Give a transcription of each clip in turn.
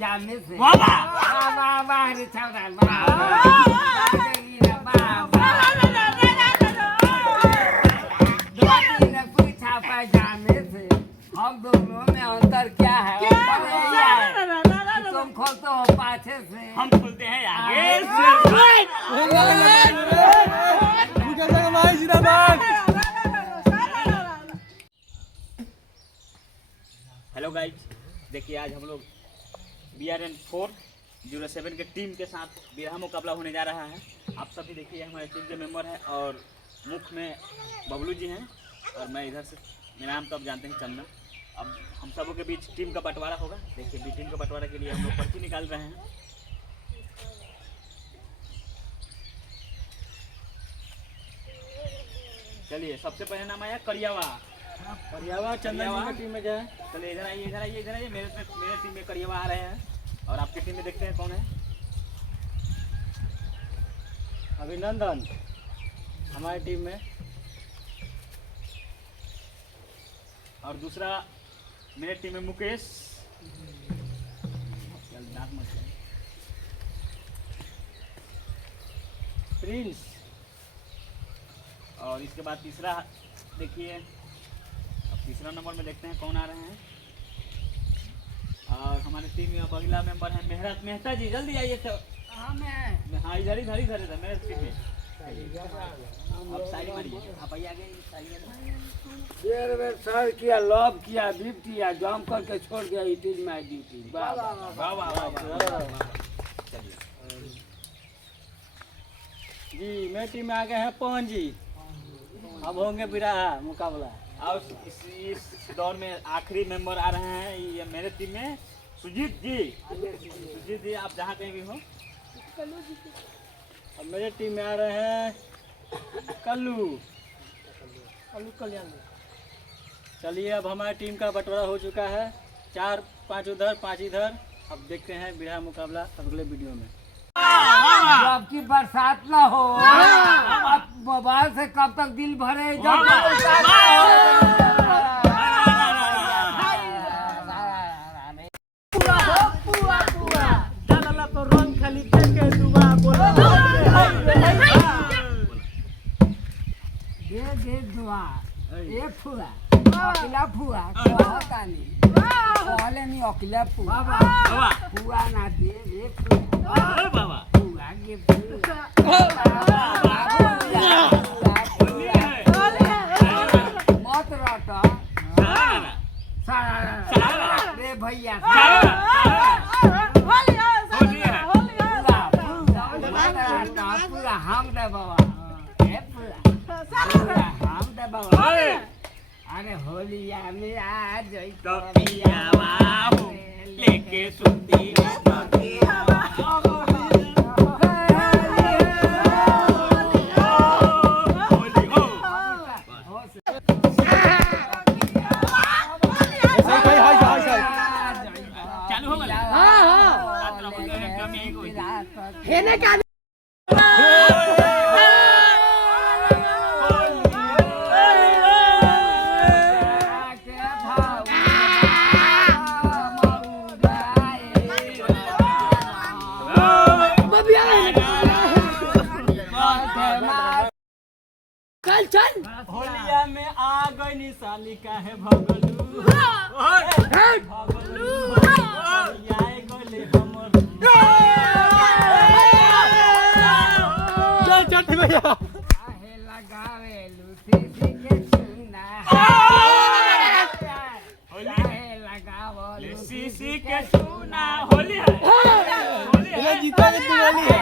जाने से वाह वाह रे छौरा वाह पूछा पैजामे से हम दोनों में अंतर क्या है? तुम खोलते हो पाछे से, हम खोलते हैं आगे से। हेलो गाइज, देखिए आज हम लोग BRN 407 के टीम के साथ बिरहा मुकाबला होने जा रहा है। आप सभी देखिए हमारे टीम के मेंबर हैं और मुख्य में बबलू जी हैं और मैं इधर से, मेरा नाम तो आप जानते हैं चंदन। अब हम सबों के बीच टीम का बंटवारा होगा। देखिए बी टीम का बंटवारा के लिए हम लोग पर्ची निकाल रहे हैं। चलिए सबसे पहले नाम आया करियावा चंदन जी की टीम में जाए। चलिए इधर आइए इधर आइए इधर आइए। मेरे टीम में करियावा आ रहे हैं और आपकी टीम में देखते हैं कौन है। अभिनंदन हमारी टीम में, और दूसरा मेरे टीम में मुकेश। प्रिंस, और इसके बाद तीसरा देखिए, अब तीसरा नंबर में देखते हैं कौन आ रहे हैं। और हमारी टीम में अब अगला मेंबर है मेहता जी। जल्दी आइए तो। हाँ इधर इधर मेरे टीम में। अब साइड मारिए, आप आइए आगे साइड। देर बेर सर किया, लव किया, बीप किया, जम करके छोड़ गया। It is my duty. वाह वाह वाह। जी मेरी टीम में आ गए हैं पवन जी। अब होंगे बिरहा मुकाबला। और इस दौर में आखिरी मेंबर आ रहे हैं ये मेरे टीम में सुजीत जी, आप जहाँ कहीं भी हो। अब मेरे टीम में आ रहे हैं कल्लू कल्याण। चलिए अब हमारी टीम का बंटवारा हो चुका है, 4-5 उधर 5 इधर। अब देखते हैं बिरहा मुकाबला अगले वीडियो में। जब की बरसात ना हो, अब मोबाइल से कब तक दिल भरे? जब बरसात ना हो। तो रंग खाली के दुआ बोलो दे दुआ ए फुआ अकेला फुआ कहता नहीं, कहले नहीं अकेला फुआ फुआ ना दे ए फुआ फुआ के मत रटा रे भैया। पूरा हम दे बाबा, हम दे बाबा। अरे होलिया में आ जाई तो पियावा लेके सुनती चालू हो गया। चल होलिया में आ गई निशाली का है भगलू चल भैया लगावे लूसी के सुना लगावो सीसी के सुना होली है जीता के दिवाली है।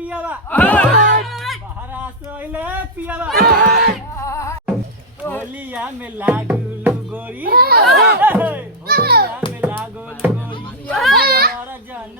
पियावा बाहर आसोइले पियावा होलिया में लागुलु गोरी होलिया में लागुलु गोरी और जन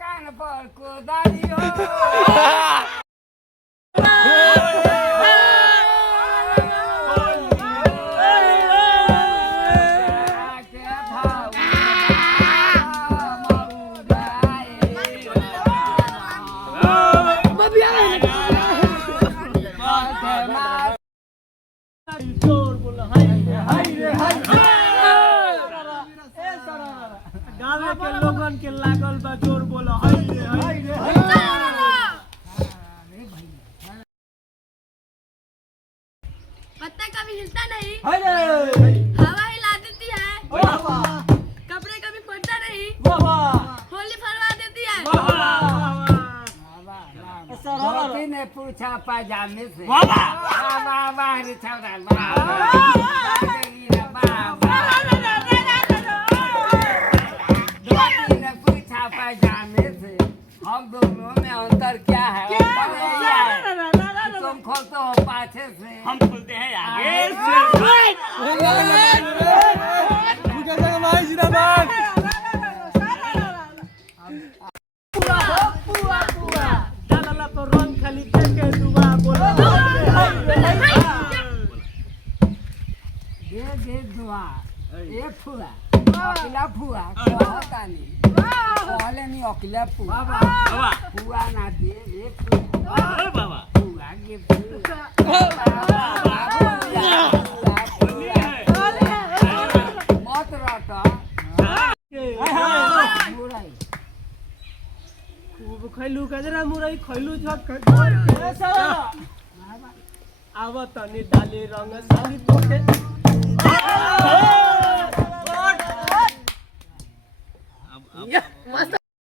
कान पर कोदारी हो गाँव के लोगन के लागल बा जोर बोला हाय रे हाय रे पत्ता कभी हिलता नहीं, हाय रे हवा हिला देती है, कपड़े कभी फटता नहीं, होली फरवा देती है। धोती ने पूछा पैजामे से पैजामे से हम दोनों में अंतर क्या है? तुम खोलते हो पाछे से, हम खुलते हैं आगे से। डाला तो रंग खाली देके दुआ बोला दे दुआ ए फुआ अकेला फुआ कहतानी कहले नहीं अकेला फुआ बाबा फुआ ना दे ए फुआ अरे बाबा फुआ के मत रटा मुरई खूब खैलू गजरा मुरई खैलू झक आवत तनी डाली रंग साली पोटे